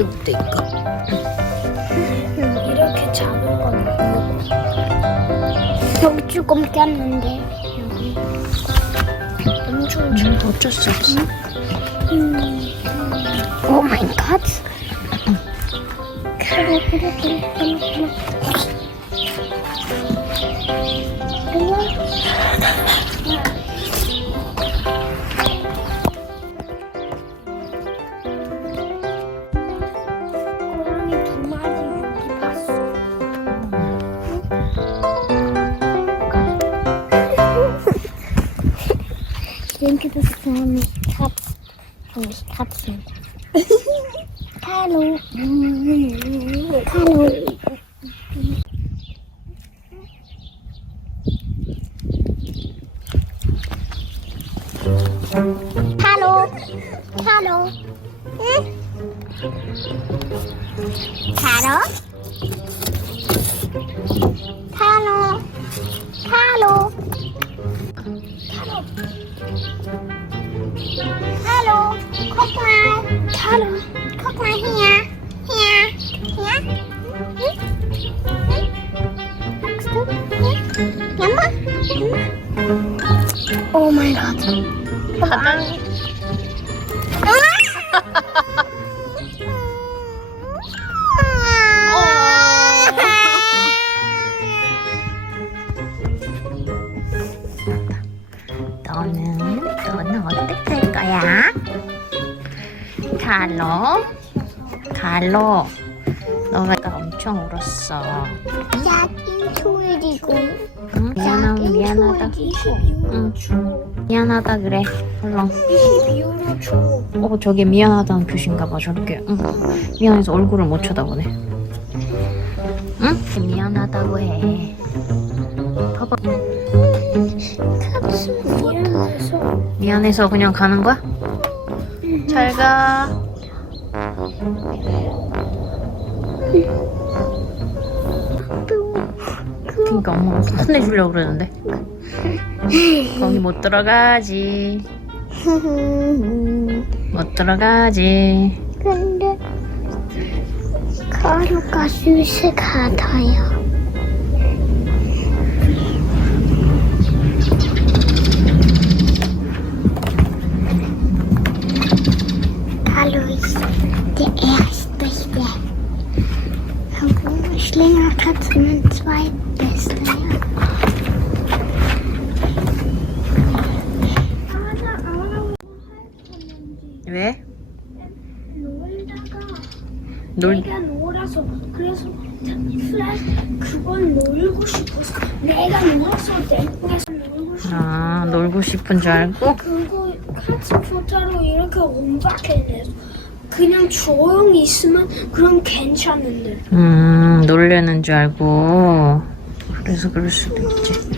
이것도 있고. 이렇게 작은 건 아니고. 여기 조금 꼈는데 여기 엄청 작아. 어쩔 수 없어. 오 마이 갓. 그래. 고양이 두 마리 여기 봤어. Ich denke, das ist nämlich Katzen. Hallo. Hallo. Hallo. Hallo. Hallo. Hallo. Hallo. Hallo, guck mal. Hallo, guck mal hier. Hier. Guckst du? Mama? Oh mein Gott. 너는 어떻게 할 거야? 갈로. 너가 엄청 울었어. 야긴 초일이고. 응? 미안하다. 응. 미안하다 그래. 얼른. 22유로 줘. 저게 미안하다는 표시인가 봐. 저렇게. 응. 미안해서 얼굴을 못 쳐다보네. 응? 미안하다고 해. 봐봐. 미안해서 그냥 가는 거야? 잘 가. 그러니까 엄마가 혼내주려고 그러는데 거기 못 들어가지. 못 들어가지. 근데 가루가 süß 같아요. Hallo ist der Erstbeste. Schlinger Katzen Zweitbeste. 왜? 내가 놀아서 그래서 그걸 놀고 싶어서 내가 놀아서 내가 놀고 싶어. 아, 놀고 싶은 줄 알고? 그거 같이 포자로 이렇게 온박해내서 그냥 조용히 있으면 그럼 괜찮은데. 놀려는 줄 알고. 그래서 그럴 수도 있지.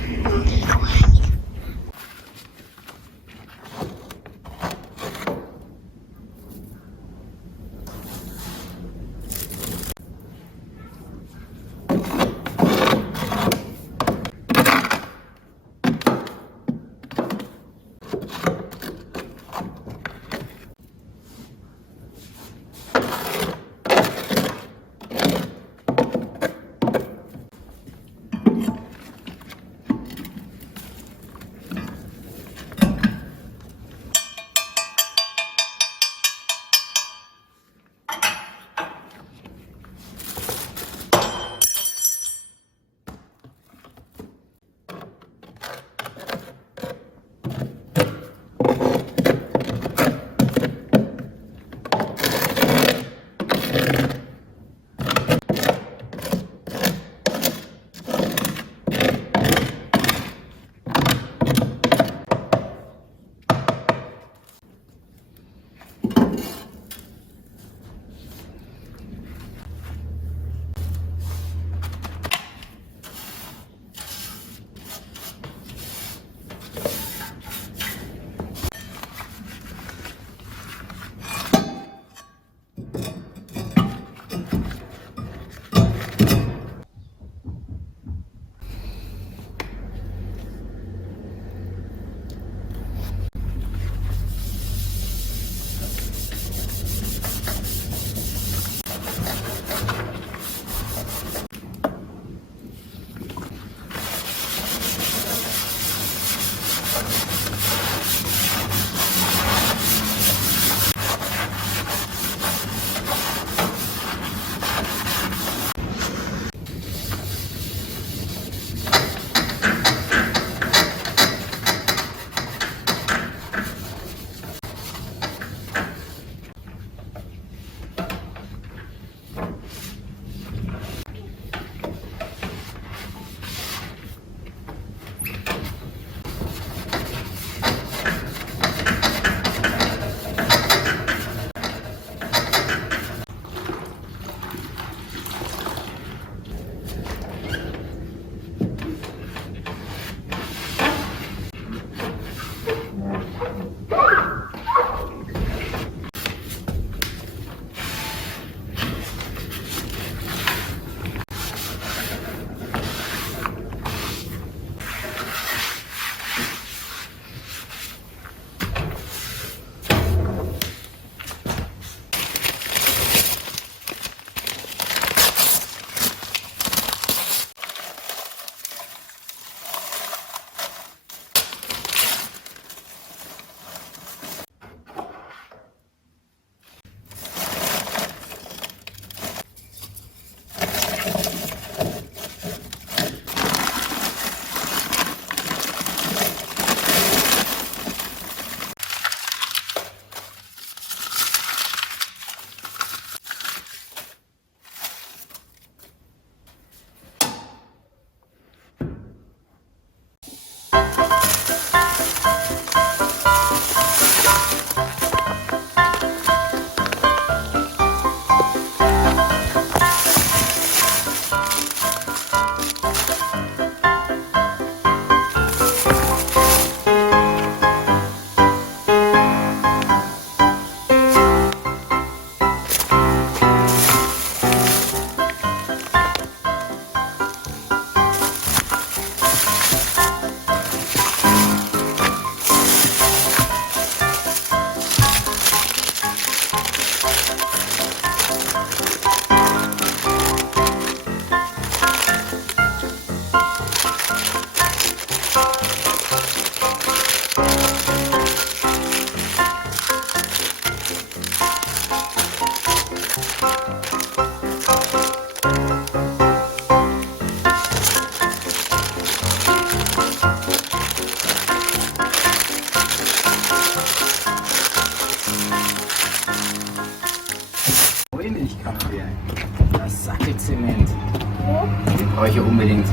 ich ja unbedingt.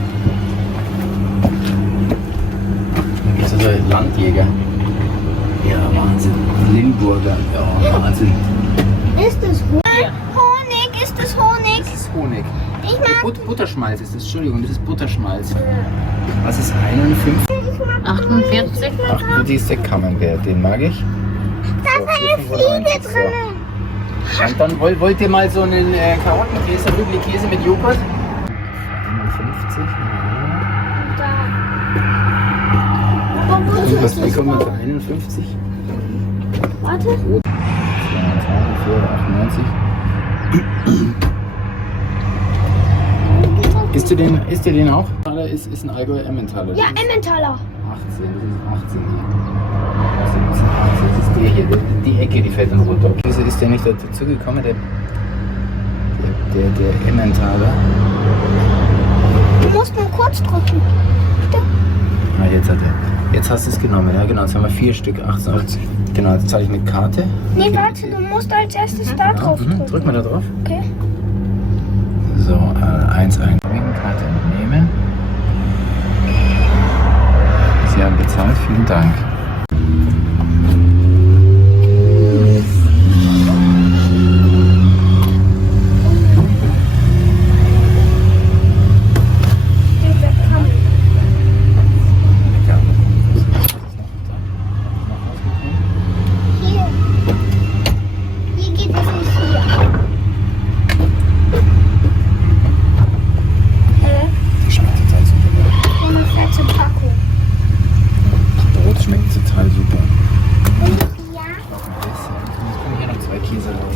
Dann gibt es also Landjäger. Ja, Wahnsinn. Limburger. Ja, Wahnsinn. Ist es Honig? Honig, ist es Honig? Das ist Honig. Ich mag Butterschmalz ist das, Entschuldigung, das ist Butterschmalz. Was ist 51? 48. Ach, diese Camembert, den mag ich. Da ist eine Fliege So. drin. Und dann wollt ihr mal so einen Karottenkäse, Rübli-Käse mit Joghurt? 51. Und was bekommt man für 51? Warte. 294, 98. Isst du den auch? Ist ein Allgäuer Emmentaler. Ja, Emmentaler. 18, das ist 18 hier. 17, 18, das ist der hier, die Ecke, die fällt dann runter. Wieso ist der nicht dazu gekommen, der Emmentaler? Du musst nur kurz drücken. Ah, jetzt hast du es genommen, ja genau, jetzt haben wir 4 Stück, 18,80. Genau, jetzt zahle ich mit Karte. Nee, warte, du musst als erstes da drauf drücken. Drück mal da drauf. Okay. So, 1 eingeben, Karte entnehmen. Sie haben bezahlt, vielen Dank. Hier. Hier geht es nicht hier. Das schmeckt total super. Eine fette Packung. Brot schmeckt total super. Und ja. Jetzt kommen hier noch 2 Käse drauf.